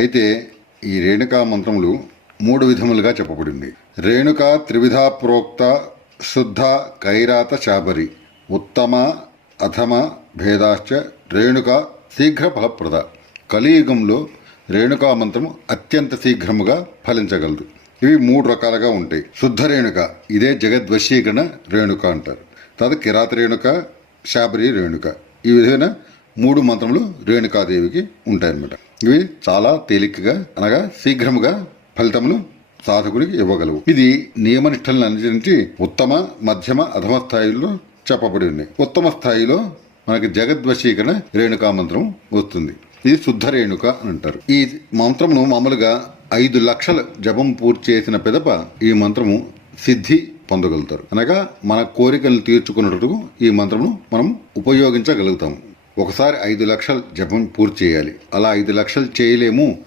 అయితే ఈ రేణుకా మంత్రములు మూడు విధములుగా చెప్పబడింది. రేణుక త్రివిధా ప్రోక్త శుద్ధ కైరాత చాబరి ఉత్తమ అధమ భేదాశ్చ రేణుక శీఘ్ర ఫలప్రద. కలియుగంలో రేణుకా మంత్రము అత్యంత శీఘ్రముగా ఫలించగలదు. ఇవి మూడు రకాలుగా ఉంటాయి. శుద్ధ రేణుక ఇదే జగద్వశీకరణ రేణుక అంటారు. తర్వాత కిరాత రేణుక శాబరి రేణుక. ఈ విధమైన మూడు మంత్రములు రేణుకాదేవికి ఉంటాయన్నమాట. ఇవి చాలా తేలికగా అనగా శీఘ్రముగా ఫలితములు సాధకుడికి ఇవ్వగలవు. ఇది నియమనిష్టలను అనుసరించి ఉత్తమ మధ్యమ అధమ స్థాయిలో చెప్పబడి ఉన్నాయి ఉత్తమ స్థాయిలో మనకి జగద్వశీకరణ రేణుకా మంత్రం వస్తుంది. ఇది శుద్ధ రేణుక అని అంటారు. ఈ మంత్రమును మామూలుగా ఐదు లక్షల జపం పూర్తి చేసిన పిదప ఈ మంత్రము సిద్ధి పొందగలుగుతారు. అనగా మన కోరికలను తీర్చుకున్నట్టుకు ఈ మంత్రమును మనం ఉపయోగించగలుగుతాము. ఒకసారి ఐదు లక్షలు జపం పూర్తి చేయాలి. అలా ఐదు లక్షలు చేయలేము.